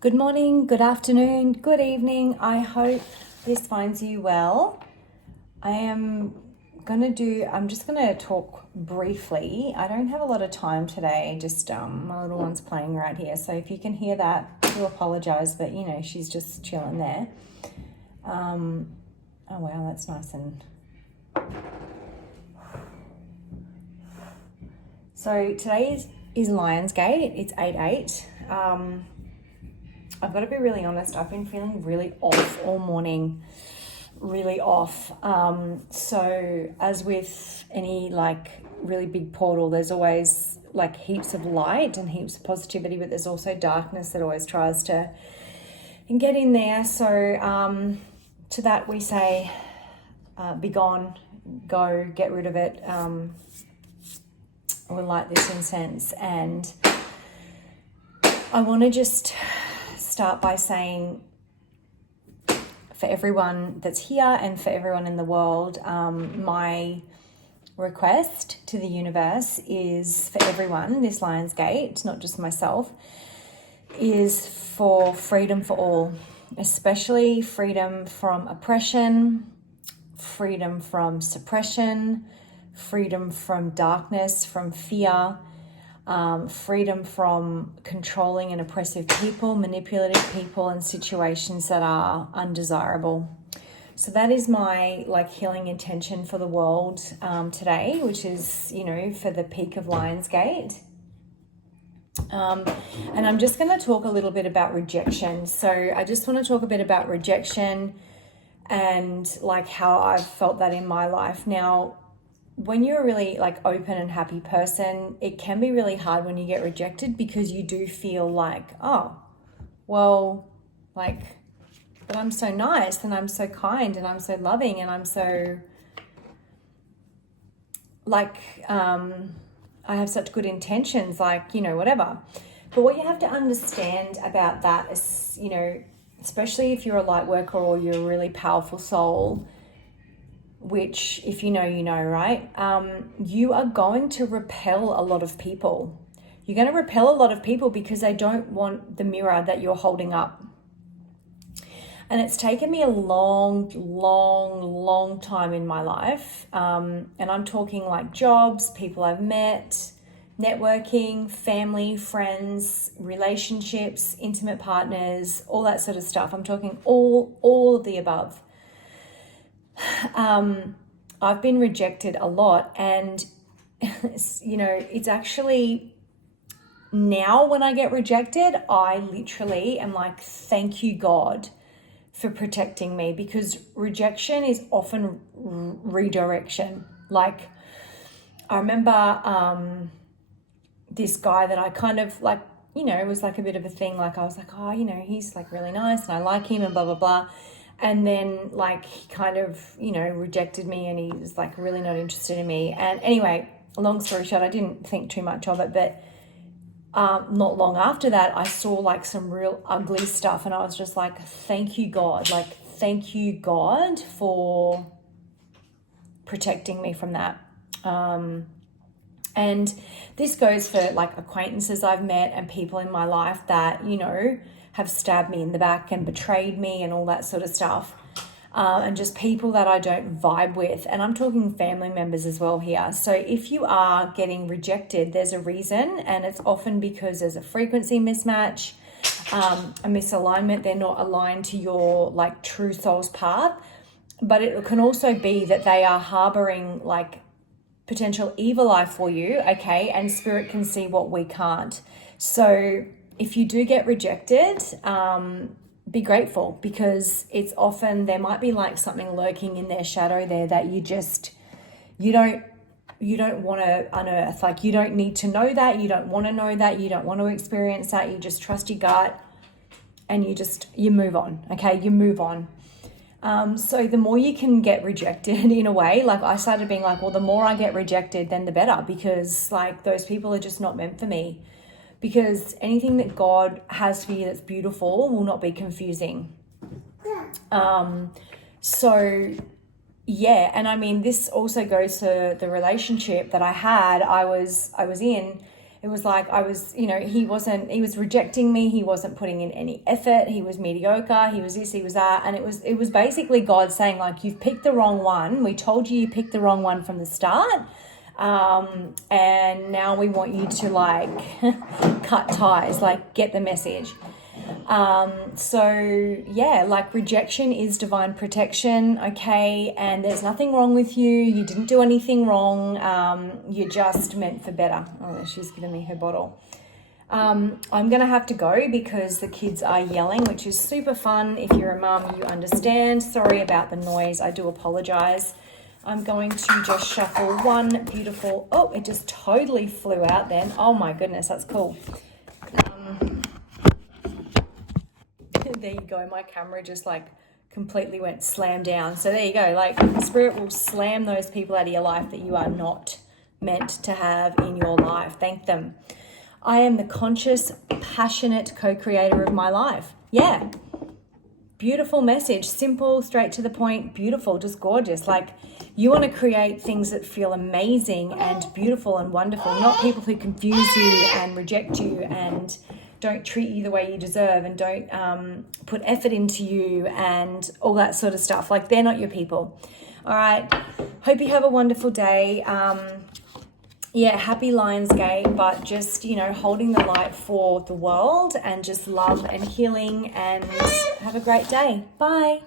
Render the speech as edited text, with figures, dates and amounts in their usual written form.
Good morning, good afternoon, good evening. I hope this finds you well. I'm just gonna talk briefly. I don't have a lot of time today, just my little one's playing right here. So if you can hear that, I do apologize, but she's just chilling there. Oh wow, that's nice. And so today is Lionsgate. It's 8/8. I've got to be really honest, I've been feeling really off all morning, really off. So as with any really big portal, there's always heaps of light and heaps of positivity, but there's also darkness that always tries to get in there. So to that we say, be gone, go, get rid of it. We'll light this incense, and I want to just start by saying, for everyone that's here and for everyone in the world, my request to the universe is for everyone, this Lionsgate, not just myself, is for freedom for all, especially freedom from oppression, freedom from suppression, freedom from darkness, from fear, freedom from controlling and oppressive people, manipulative people, and situations that are undesirable. So that is my healing intention for the world today, which is, for the peak of Lionsgate. And I'm just going to talk a little bit about rejection. So I just want to talk a bit about rejection and how I've felt that in my life. Now, when you're a really open and happy person, it can be really hard when you get rejected, because you do feel but I'm so nice and I'm so kind and I'm so loving and I'm so I have such good intentions, whatever. But what you have to understand about that is, especially if you're a light worker or you're a really powerful soul, which if you know, right? You are going to repel a lot of people. You're going to repel a lot of people because they don't want the mirror that you're holding up. And it's taken me a long time in my life. And I'm talking jobs, people I've met, networking, family, friends, relationships, intimate partners, all that sort of stuff. I'm talking all of the above. I've been rejected a lot, and it's actually, now when I get rejected, I literally am thank you, God, for protecting me, because rejection is often redirection. I remember this guy that I kind of it was a bit of a thing. I was he's really nice and I like him and blah, blah, blah. And then he kind of, rejected me, and he was really not interested in me. And anyway, long story short, I didn't think too much of it, but not long after that, I saw some real ugly stuff, and I was just thank you, God. Thank you, God, for protecting me from that. And this goes for acquaintances I've met and people in my life that, have stabbed me in the back and betrayed me and all that sort of stuff. And just people that I don't vibe with. And I'm talking family members as well here. So if you are getting rejected, there's a reason, and it's often because there's a frequency mismatch, a misalignment. They're not aligned to your true soul's path. But it can also be that they are harboring potential evil eye for you, okay? And spirit can see what we can't. So if you do get rejected, be grateful, because it's often, there might be something lurking in their shadow there that you don't want to unearth. You don't need to know that. You don't want to know that. You don't want to experience that. You just trust your gut and you move on, okay? You move on. So the more you can get rejected in a way, I started being well, the more I get rejected, then the better, because those people are just not meant for me. Because anything that God has for you that's beautiful will not be confusing. So yeah, and I mean, this also goes to the relationship that I had. I was in, It was like I was, he was rejecting me. He wasn't putting in any effort. He was mediocre. He was this, he was that. And it was basically God saying, like, you've picked the wrong one. We told you picked the wrong one from the start. And now we want you to, like, cut ties, like, get the message. So yeah, like, rejection is divine protection, okay? And there's nothing wrong with you. You didn't do anything wrong. You're just meant for better. Oh, she's giving me her bottle. I'm going to have to go because the kids are yelling, which is super fun. If you're a mum, you understand. Sorry about the noise. I do apologize. I'm going to just shuffle one beautiful... Oh, it just totally flew out then. Oh my goodness, that's cool. There you go. My camera just, like, completely went slam down. So there you go. Like, Spirit will slam those people out of your life that you are not meant to have in your life. Thank them. I am the conscious, passionate co-creator of my life. Yeah. Beautiful message. Simple, straight to the point, beautiful, just gorgeous. Like, you want to create things that feel amazing and beautiful and wonderful, not people who confuse you and reject you and don't treat you the way you deserve and don't put effort into you and all that sort of stuff. Like, they're not your people. All right. Hope you have a wonderful day. Yeah, happy Lionsgate, but just, holding the light for the world and just love and healing, and have a great day. Bye.